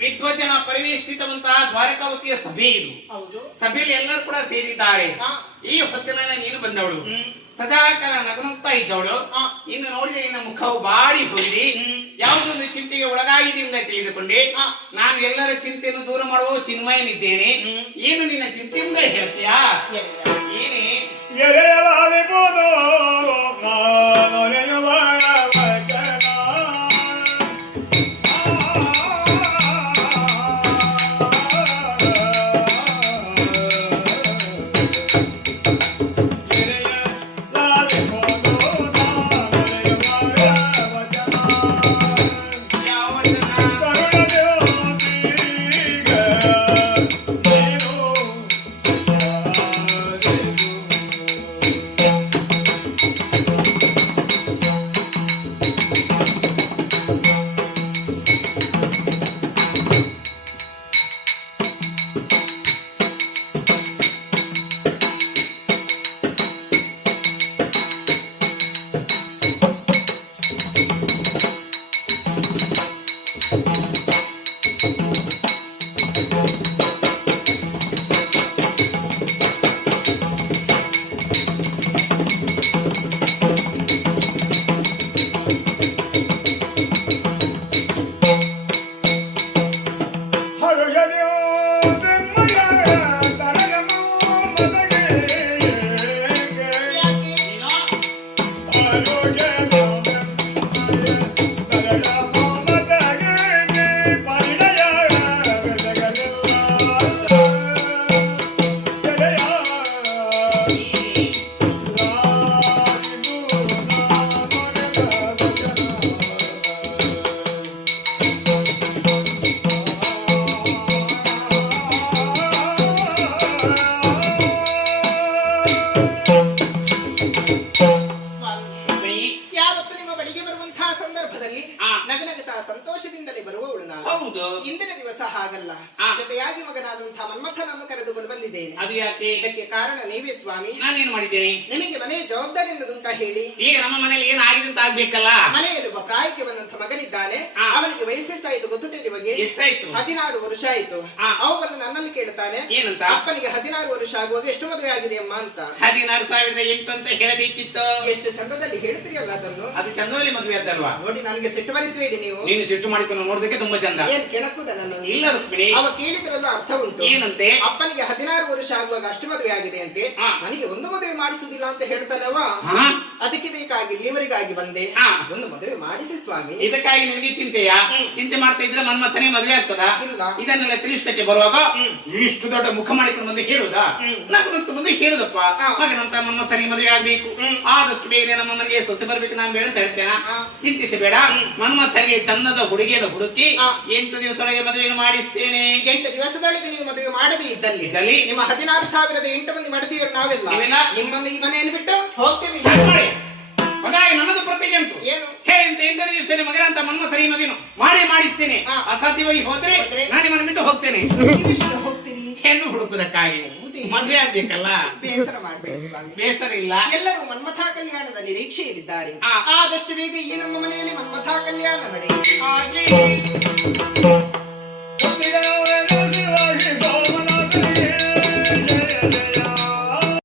ವಿದ್ವಜನ ಪರಿವೇಷ್ಟಿತವಂತಹ ದ್ವಾರಕಾವತಿಯ ಸಭೆ ಇದು. ಸಭೆಯಲ್ಲಿ ಎಲ್ಲರೂ ಕೂಡ ಸೇರಿದ್ದಾರೆ. ಈ ಹೊತ್ತಿನ ನೀನು ಬಂದವಳು, ಸದಾಕಾಲ ನಗುತ್ತಾ ಇದ್ದವಳು. ಇನ್ನು ನೋಡಿದ್ರೆ ನಿನ್ನ ಮುಖವು ಬಾಡಿ ಹೋಗಿದೆ. ಯಾವುದೊಂದು ಚಿಂತೆಗೆ ಒಳಗಾಗಿದೆ ಅಂತ ತಿಳಿದುಕೊಂಡೆ. ನಾನು ಎಲ್ಲರ ಚಿಂತೆಯನ್ನು ದೂರ ಮಾಡುವ ಚಿನ್ಮಯನಿದ್ದೇನೆ. ಏನು ನಿನ್ನ ಚಿಂತೆಯಿಂದ ಹೇಳ್ತೀಯಾ? ಏನೇ ಸಂತೋಷದಿಂದಲೇ ಬರುವವಳು ನಾನು. ಇಂದಿನ ದಿವಸ ಹಾಗಲ್ಲ, ಜೊತೆಯಾಗಿ ಮಗನಾದಂತಹ ಮನ್ಮಥನನ್ನು ಕರೆದುಕೊಂಡು ಬಂದಿದ್ದೇನೆ. ಅದು ಯಾಕೆ? ಇದಕ್ಕೆ ಕಾರಣ ನೀವೇ ಸ್ವಾಮಿ. ನಾನೇನು ಮಾಡಿದ್ದೇನೆ? ನಿಮಗೆ ಮನೆಯ ಜವಾಬ್ದಾರಿ ಅನ್ನೋದುಂಟ ಹೇಳಿ. ಈಗ ನಮ್ಮ ಮನೆಯಲ್ಲಿ ಏನಾಗಿದೆ ಅಂತ ಆಗ್ಬೇಕಲ್ಲ. ಮನೆಯಲ್ಲಿ ಒಬ್ಬ ಪ್ರಾಯಕ್ಕೆ ಬಂದಂತ ಮಗನಿದ್ದಾನೆ. ಅವನಿಗೆ ವಯಸ್ಸೆಷ್ಟಾಯಿತು ಗೊತ್ತುಂಟೆ ನಿಮಗೆ? ಎಷ್ಟಾಯ್ತು? 16 ವರ್ಷ ಆಯ್ತು. ಅವು ಬಂದು ನನ್ನಲ್ಲಿ ಕೇಳ್ತಾನೆ, ಏನಂತ? ಅಪ್ಪನಿಗೆ 16 ವರ್ಷ ಆಗುವಾಗ ಎಷ್ಟು ಮದುವೆ ಆಗಿದೆ ಅಮ್ಮ ಅಂತ. 16,008 ಅಂತ ಹೇಳಬೇಕಿತ್ತು. ಎಷ್ಟು ಚಂದದಲ್ಲಿ ಹೇಳ್ತೀರಲ್ಲ ಅದನ್ನು. ಅದು ಚಂದದಲ್ಲಿ ಮದುವೆ ಆದಲ್ವಾ? ನೋಡಿ, ನನಗೆ ಸಿಟ್ಟು ಬರಿಸಬೇಡಿ ನೀವು. ನೀನು ಸಿಟ್ಟು ಮಾಡಿಕೊಂಡು ನೋಡೋದಕ್ಕೆ ತುಂಬಾ ಚಂದ. ಏನ್ ಕೆಣಕುದ ನನ್ನ? ಇಲ್ಲ ರುಕ್ಮಿಣಿ, ಅವ ಕೇಳಿದ್ರಲ್ಲೂ ಅರ್ಥ ಉಂಟು. ಏನಂತೆ? ಅಪ್ಪನಿಗೆ 16 ವರ್ಷ ಆಗುವಾಗ ಅಷ್ಟು ಮದುವೆ ಆಗಿದೆ ಅಂತೆ. ನನಗೆ ಒಂದು ಮದುವೆ ಮಾಡಿಸುದಿಲ್ಲ ಅಂತ ಹೇಳ್ತಾನವ. ಅದಕ್ಕೆ ಬೇಕಾಗಿ ಇಲ್ಲಿವರೆಗಾಗಿ ಬಂದೆ. ಒಂದು ಮದುವೆ ಮಾಡಿಸಿ ಸ್ವಾಮಿ. ಇದಕ್ಕಾಗಿ ನಿನಗೆ ಚಿಂತೆಯಾ? ಚಿಂತೆ ಮಾಡ್ತಾ ಇದ್ರೆ ಮನ್ಮಥನೇ ಮದುವೆ ಆಗ್ತದ? ಇಲ್ಲ. ಇದನ್ನೆಲ್ಲ ತಿಳಿಸಕ್ಕೆ ಬರುವಾಗ ಇಷ್ಟು ದೊಡ್ಡ ಮುಖ ಮಾಡಿಕೊಂಡು ಬಂದು ಹೇಳುದಾ? ನಮ್ಮಂತ ಬಂದು ಹೇಳುದಪ್ಪ, ಮಗನಂತ ಮನ್ಮಥನಿಗೆ ಮದುವೆ ಆಗ್ಬೇಕು, ಆದಷ್ಟು ಬೇಗ ನಮ್ಮ ಮನೆಗೆ ಸೊಸೆ ಬರ್ಬೇಕು ನಾನು ಬೇಡ ಅಂತ ಹೇಳ್ತೇನೆ. ಚಿಂತಿಸಬೇಡ, ಮನ್ಮಥನಿಗೆ ಚಂದದ ಹುಡುಗಿಯನ್ನು ಹುಡುಕಿ 8 ದಿವಸದೊಳಗೆ ಮದುವೆಯನ್ನು ಮಾಡಿಸ್ತೇನೆ. 8 ದಿವಸದೊಳಗೆ ನೀವು ಮದುವೆ ಮಾಡದೇ ಇದ್ದಲ್ಲಿ ನಿಮ್ಮ 16,008 ಮಂದಿ ಮಡದಿಯರು ನಾವೆಲ್ಲ ನಿಮ್ಮನ್ನು ಈ ಮನೆಯನ್ನು ಬಿಟ್ಟು ಹೋಗ್ತೇವೆ. ಮಗ, ನನ್ನದು ಪ್ರತಿಜ್ಞೆ ಉಂಟು. ಏನು? ಹೇ ಅಂತ 8 ದಿವಸ ಮಗನಂತ ಮನ್ಮಥನಿಗೆ ಮದುವೆಯನ್ನು ಮಾಡಿಸ್ತೇನೆ. ಅಸಾಧ್ಯವಾಗಿ ಹೋದ್ರೆ ನಾನು ನಿಮ್ಮನ್ನು ಬಿಟ್ಟು ಹೋಗ್ತೇನೆ. ಹೋಗ್ತೀರಿ ಹೆಣ್ಣು ಹುಡುಕುದಕ್ಕಾಗಿ. ಮದುವೆ ಆಗ್ಬೇಕಲ್ಲ. ಬೇಸರ ಮಾಡಬೇಡಿ ಸ್ವಾಮಿ. ಬೇಸರ ಇಲ್ಲ. ಎಲ್ಲರೂ ಮನ್ಮಥ ಕಲ್ಯಾಣದ ನಿರೀಕ್ಷೆಯಲ್ಲಿದ್ದಾರೆ. ಆದಷ್ಟು ಬೇಗ ಈ ನಮ್ಮ ಮನೆಯಲ್ಲಿ ಮನ್ಮಥ ಕಲ್ಯಾಣ ನಡೆಯುತ್ತೆ.